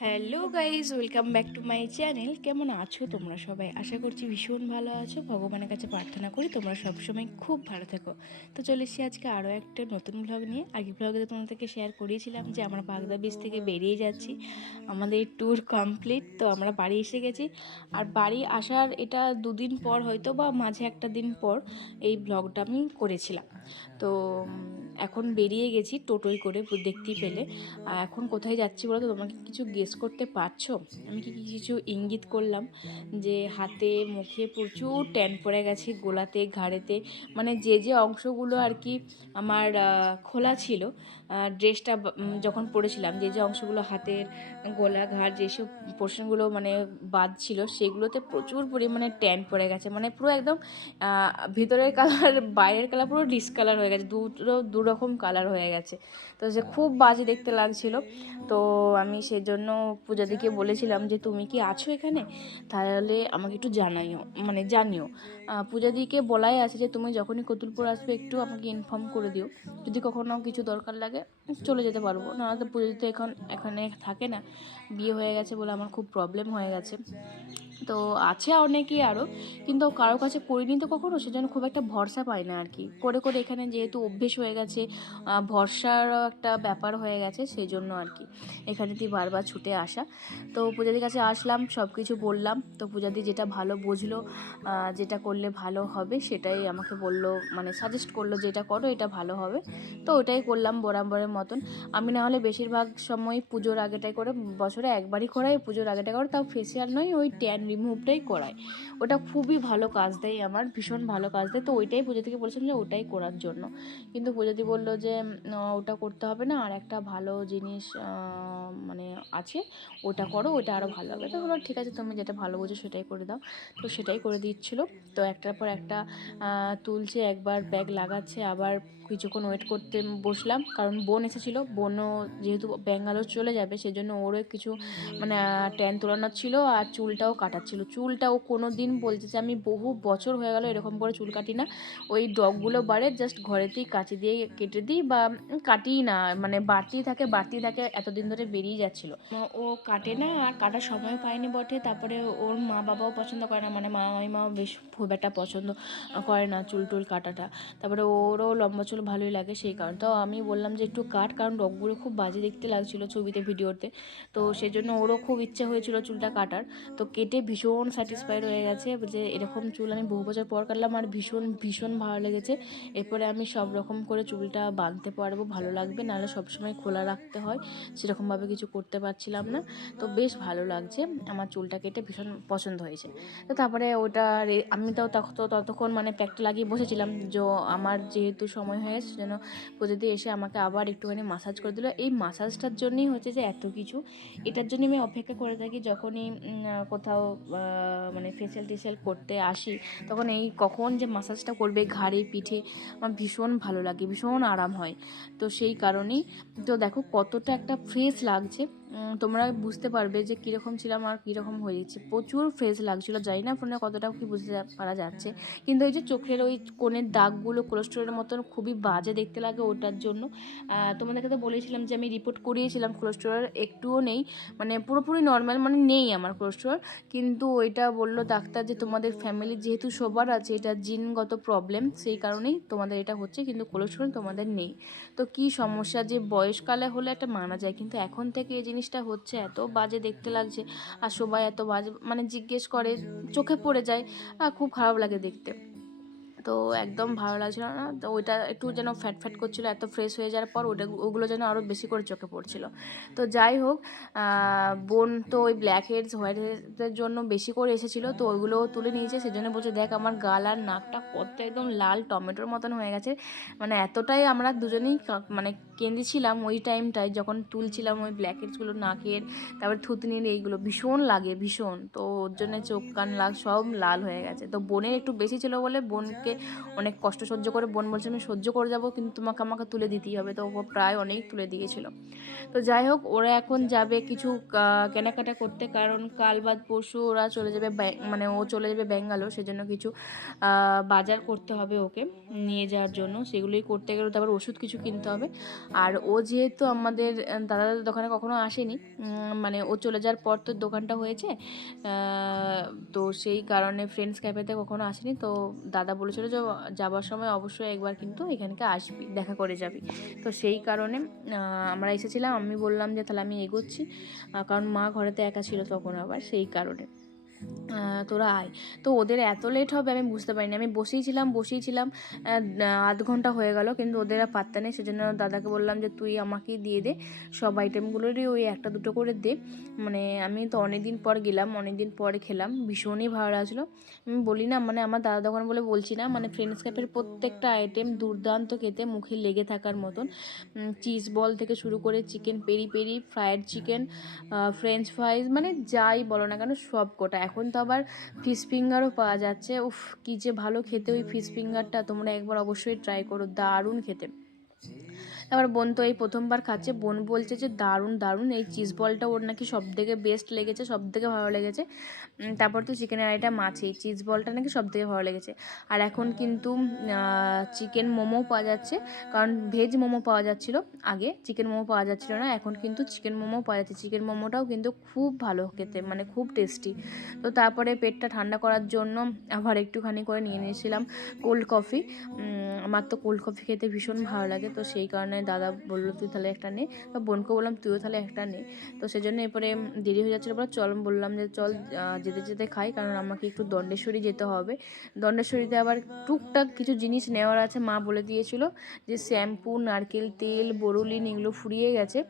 Hello guys, welcome back to my channel. কেমন আছো তোমরা সবাই? আশা করছি ভীষণ ভালো আছো। ভগবানের কাছে প্রার্থনা করি তোমরা সবসময় খুব ভালো থেকো। তো চলে এসেছি আজকে আরও একটা নতুন ব্লগ নিয়ে। আগের ব্লগে তোমাদেরকে শেয়ার করিয়েছিলাম যে আমরা বাগদা বিচ থেকে বেরিয়ে যাচ্ছি, আমাদের ট্যুর কমপ্লিট। তো আমরা বাড়ি এসে গেছি। আর বাড়ি আসার এটা দুদিন পর হয়তো বা মাঝে একটা দিন পর এই ব্লগটা আমি করেছিলাম। তো এখন বেরিয়ে গেছি টোটোয় করে, দেখতেই পেলে। এখন কোথায় যাচ্ছি বলো তো? তোমাকে কিছু গেস করতে পারছো? আমি কি কিছু ইঙ্গিত করলাম যে হাতে মুখে প্রচুর ট্যান পড়ে গেছে, গোলাতে ঘাড়েতে, মানে যে যে অংশগুলো আর কি আমার খোলা ছিল ড্রেসটা যখন পরেছিলাম, যে যে অংশগুলো হাতের গোলা ঘাড় যেসব পোর্শনগুলো মানে বাদ ছিল, সেগুলোতে প্রচুর পরিমাণে ট্যান পড়ে গেছে। মানে পুরো একদম ভিতরের কালার বাইরের কালার পুরো ডিসকালার হয়ে গেছে, দু রকম কালার হয়ে গেছে। তো সে খুব বাজে দেখতে লাগছিল। তো আমি সেজন্য পূজাদিকে বলেছিলাম যে তুমি কি আছো এখানে, তাহলে আমাকে একটু জানিও। পূজাদিকে বলাই আছে যে তুমি যখনই কতুলপুর আসবে একটু আমাকে ইনফর্ম করে দিও, যদি কখনো কিছু দরকার লাগে চলে যেতে পারবো। না তো পূজাদি তো এখানে থাকে না, বিয়ে হয়ে গেছে বলে আমার খুব প্রবলেম হয়ে গেছে। তো আছে অনেকেই আরও, কিন্তু কারো কাছে করিনি তো কখনো, সেজন্য খুব একটা ভরসা পাই না আর কি। করে করে এখানে যেহেতু অভ্যেস হয়ে গেছে, ভরসারও একটা ব্যাপার হয়ে গেছে, সেই জন্য আর কি এখানে তুই বারবার ছুটে আসা। তো পূজাদির কাছে আসলাম, সব কিছু বললাম। তো পূজাদি যেটা ভালো বুঝলো, যেটা করলে ভালো হবে সেটাই আমাকে বললো, মানে সাজেস্ট করলো যে এটা করো, এটা ভালো হবে। তো ওটাই করলাম বরাবরের মতন। আমি না হলে বেশিরভাগ সময় পুজোর আগেটাই করে, বছরে একবারই করাই, পুজোর আগেটা করে, তাও ফেসিয়াল নয়, ওই ট্যান রিমুভটাই করাই। ওটা খুবই ভালো কাজ দেয়, আমার ভীষণ ভালো কাজ দেয়। তো ওইটাই পূজা থেকে বলেছিলাম যে ওটাই করার জন্য, কিন্তু পূজাদি বললো যে ওটা করতে হবে না, আর একটা ভালো জিনিস মানে আছে, ওটা করো, ওটা আরও ভালো হবে। তো বললো ঠিক আছে, তুমি যেটা ভালো বোঝো সেটাই করে দাও। তো সেটাই করে দিচ্ছিলো। তো একটার পর একটা তুলছে, একবার ব্যাগ লাগাচ্ছে, আবার কিছুক্ষণ ওয়েট করতে বসলাম, কারণ বোন এসেছিলো। বোনও যেহেতু ব্যাঙ্গালোর চলে যাবে, সেজন্য ওরও কিছু মানে ট্যান তোলানোর ছিল, আর চুলটাও কাটার ছিল। চুলটাও কোনো দিন বলছে যে আমি বহু বছর হয়ে গেল এরকম করে চুল কাটি না, ওই ডগগুলো বাড়ে জাস্ট ঘরেতেই কাঁচি দিয়ে কেটে দিই, বা কাটিই না, মানে বাড়তেই থাকে, এতদিন ধরে বেরিয়ে যাচ্ছিলো। ও কাটে না, আর কাটার সময় পায়নি বটে। তারপরে ওর মা বাবাও পছন্দ করে না, মানে মাও বেশ খুব একটা পছন্দ করে না চুল টুল কাটাটা। তারপরে ওরও লম্বা চুল ভালোই লাগে, সেই কারণে তো আমি বললাম যে একটু কাট, কারণ ডগগুলো খুব বাজে দেখতে লাগছিলো ছবিতে ভিডিওতে। তো সেই জন্য ওরও খুব ইচ্ছে হয়েছিল চুলটা কাটার। তো কেটে ভীষণ স্যাটিসফাইড হয়ে গেছে যে এরকম চুল আমি বহু বছর পর কাটলাম, আর ভীষণ ভীষণ ভালো লেগেছে। এরপরে আমি সব রকম করে চুলটা বাঁধতে পারবো, ভালো লাগবে, নাহলে সবসময় খোলা রাখতে হয়, সেরকমভাবে কিছু করতে পারছিলাম না। তো বেশ ভালো লাগছে, আমার চুলটা কেটে ভীষণ পছন্দ হয়েছে। তো তারপরে ওটা আমি ততক্ষণ মানে প্যাকটা লাগিয়ে বসেছিলাম, যে আমার যেহেতু সময় হয়ে গেছে, সেজন্য প্রতিদিন এসে আমাকে আবার একটুখানি মাসাজ করে দিল। এই মাসাজটার জন্যই হচ্ছে যে এত কিছু, এটার জন্য আমি অপেক্ষা করে থাকি যখনই কোথাও মানে ফেসিয়াল টেসিয়াল করতে আসি, তখন এই কখন যে মাসাজটা করবে ঘাড়ে পিঠে, আমার ভীষণ ভালো লাগে, ভীষণ আরাম হয়। তো সেই কারণেই তো দেখো কতটা একটা ফ্রেশ লাগছে, তোমরা বুঝতে পারবে যে কীরকম ছিলাম আর কীরকম হয়েছে। প্রচুর ফ্রেশ লাগছিলো, জানি না ফোনে কতটা কি বুঝতে পারা যাচ্ছে, কিন্তু ওই যে চোখের ওই কোণের দাগগুলো কোলেস্টেরলের মতন খুবই বাজে দেখতে লাগে, ওটার জন্য তোমাদেরকে তো বলেছিলাম যে আমি রিপোর্ট করিয়েছিলাম, কোলেস্টেরল একটুও নেই, মানে পুরোপুরি নর্মাল, মানে নেই আমার কোলেস্টেরল। কিন্তু ওইটা বললো ডাক্তার যে তোমাদের ফ্যামিলির যেহেতু সবার আছে, এটা জিনগত প্রবলেম, সেই কারণেই তোমাদের এটা হচ্ছে, কিন্তু কোলেস্টেরল তোমাদের নেই। তো কি সমস্যা যে বয়সকালে হলে একটা মানা যায়, কিন্তু এখন থেকে এই জিনিসটা হচ্ছে, এত বাজে দেখতে লাগছে, আর সবাই এত বাজে মানে জিজ্ঞেস করে, চোখে পড়ে যায়, খুব খারাপ লাগে দেখতে। তো একদম ভালো লাগছিল না। তো ওইটা একটু যেন ফ্যাট ফ্যাট করছিলো, এত ফ্রেশ হয়ে যাওয়ার পর ওগুলো যেন আরও বেশি করে চোখে পড়ছিল। তো যাই হোক, বোন তো ওই ব্ল্যাক হেডস হোয়াইট হেডসের জন্য বেশি করে এসেছিলো, তো ওইগুলো তুলে নিয়েছে। সেজন্য বলছে দেখ আমার গাল আর নাকটা কত একদম লাল টমেটোর মতন হয়ে গেছে, মানে এতটাই আমরা দুজনেই মানে কেঁদেছিলাম ওই টাইমটায় যখন তুলছিলাম ওই ব্ল্যাক হেডসগুলো নাকের, তারপরে থুতনির, এইগুলো ভীষণ লাগে ভীষণ। তো ওর জন্য চোখ কান লাগ সব লাল হয়ে গেছে। তো বোনের একটু বেশি ছিল বলে বোনকে অনেক কষ্ট সহ্য করে, বোন বলছে আমি সহ্য করে যাবো, কিন্তু আমাকে তুলে দিতেই হবে। তো ও প্রায় অনেক তুলে দিয়েছিল। তো যাই হোক, ওরা এখন যাবে কিছু কেনাকাটা করতে, কারণ কাল বাদ পরশু ওরা চলে যাবে, মানে ও চলে যাবে ব্যাঙ্গালোর, সেজন্য কিছু বাজার করতে হবে ওকে নিয়ে যাওয়ার জন্য, সেগুলোই করতে গেলে তারপর ওষুধ কিছু কিনতে হবে। আর ও যেহেতু আমাদের দাদাদের দোকানে কখনো আসেনি, মানে ও চলে যাওয়ার পর তো দোকানটা হয়েছে, তো সেই কারণে ফ্রেন্ডস ক্যাফেতে কখনো আসেনি। তো দাদা বলেছিল যে যাবার সময় অবশ্যই একবার কিন্তু এখানকে আসবি, দেখা করে যাবি। তো সেই কারণে আমরা এসেছিলাম। আমি বললাম যে তাহলে আমি এগোচ্ছি, কারণ মা ঘরেতে একা ছিল তখন, আবার সেই কারণে তোরা আয়। তো ওদের এত লেট হবে আমি বুঝতে পারিনি। আমি বসেই ছিলাম, আধ ঘন্টা হয়ে গেল, কিন্তু ওদের আর পাত্তা নেই। সেজন্য দাদাকে বললাম যে তুই আমাকেই দিয়ে দে, সব আইটেমগুলোরই ওই একটা দুটো করে দে। মানে আমি তো অনেক দিন পর গেলাম, অনেক দিন পরে খেলাম, ভীষণই ভালো লাগছিলো। আমি বলি না, মানে আমার দাদা দোকান বলে বলছি না, মানে ফ্রেন্ডস ক্যাফের প্রত্যেকটা আইটেম দুর্দান্ত খেতে, মুখে লেগে থাকার মতন। চিজ বল থেকে শুরু করে chicken peri peri, fried chicken, French fries, মানে যাই বলো না কেন সব কোটা। এখন তো আবার ফিশ ফিঙ্গারও পাওয়া যাচ্ছে। উফ, কী যে ভালো খেতে ওই ফিশ ফিঙ্গারটা, তোমরা একবার অবশ্যই ট্রাই করো, দারুণ খেতে। এবার বোন তো এই প্রথমবার খাচ্ছে, বোন বলছে যে দারুণ দারুণ, এই চিজ বলটা ওর নাকি সব থেকে বেস্ট লেগেছে, সব থেকে ভালো লেগেছে। তারপর তো চিকেনের আইটেম আছেই, চিজ বলটা নাকি সব থেকে ভালো লেগেছে। আর এখন কিন্তু চিকেন মোমো পাওয়া যাচ্ছে, কারণ ভেজ মোমো পাওয়া যাচ্ছিলো আগে, চিকেন মোমো পাওয়া যাচ্ছিলো না, এখন কিন্তু চিকেন মোমো পাওয়া যাচ্ছে। চিকেন মোমোটাও কিন্তু খুব ভালো খেতে, মানে খুব টেস্টি। তো তারপরে পেটটা ঠান্ডা করার জন্য আবার একটুখানি করে নিয়ে নিয়েছিলাম কোল্ড কফি। আমার তো কোল্ড কফি খেতে ভীষণ ভালো লাগে, তো সেই কারণে দাদা বললো তুই তাহলে একটা নে, বা বোনকে বললাম তুইও তাহলে একটা নে। তো সেজন্য এরপরে দেরি হয়ে যাচ্ছিলো বলে চল, বললাম যে চল যেতে যেতে খাই, কারণ আমাকে একটু দণ্ডেশ্বরী যেতে হবে। দণ্ডেশ্বরীতে আবার টুকটাক কিছু জিনিস নেওয়ার আছে, মা বলে দিয়েছিল যে শ্যাম্পু, নারকেল তেল, বোরোলিন এগুলো ফুরিয়ে গেছে,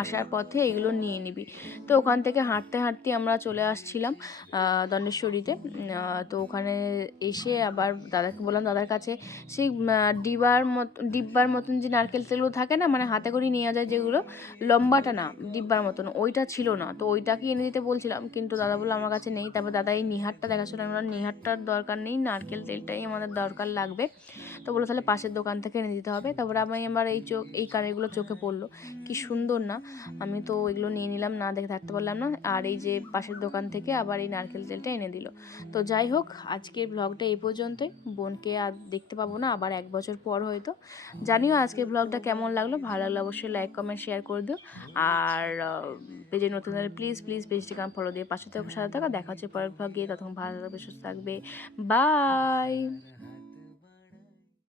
আসার পথে এগুলো নিয়ে নিবি। তো ওখান থেকে হাঁটতে হাঁটতে আমরা চলে আসছিলাম দণ্ডেশ্বরীতে। তো ওখানে এসে আবার দাদাকে বললাম, দাদার কাছে সেই ডিব্বার মতন যে নারকেল তেলগুলো থাকে না, মানে হাতে করে নেওয়া যায় যেগুলো, লম্বাটা না, ডিব্বার মতন, ওইটা ছিল না। তো ওইটাকে এনে দিতে বলছিলাম, কিন্তু দাদা বললো আমার কাছে নেই। তারপর দাদা এই নিহারটা দেখাচ্ছিল, আমরা নিহারটার দরকার নেই, নারকেল তেলটাই আমাদের দরকার লাগবে। তো বললো তাহলে পাশের দোকান থেকে এনে দিতে হবে। তারপরে আমি আবার এই কানেরগুলো চোখে পড়লো, কি সুন্দর না। আমি তো এগুলো নিয়ে নিলাম, না দেখে থাকতে পারলাম না। আর এই যে পাশের দোকান থেকে আবার এই নারকেল তেলটা এনে দিল। তো যাই হোক, আজকের ব্লগটা এই পর্যন্তই। বোনকে আর দেখতে পাবো না, আবার 1 বছর পর হয়তো। জানিও আজকের ব্লগটা কেমন লাগলো, ভালো লাগলে অবশ্যই লাইক কমেন্ট শেয়ার করে দিও। আর পেজে নতুন হলে প্লিজ প্লিজ পেজটিকে ফলো দিয়ে পাশে থেকে সাথে থাকা। দেখা হচ্ছে পরের ব্লগে, ততক্ষণ ভালো থাকবে, সুস্থ থাকবে, বাই।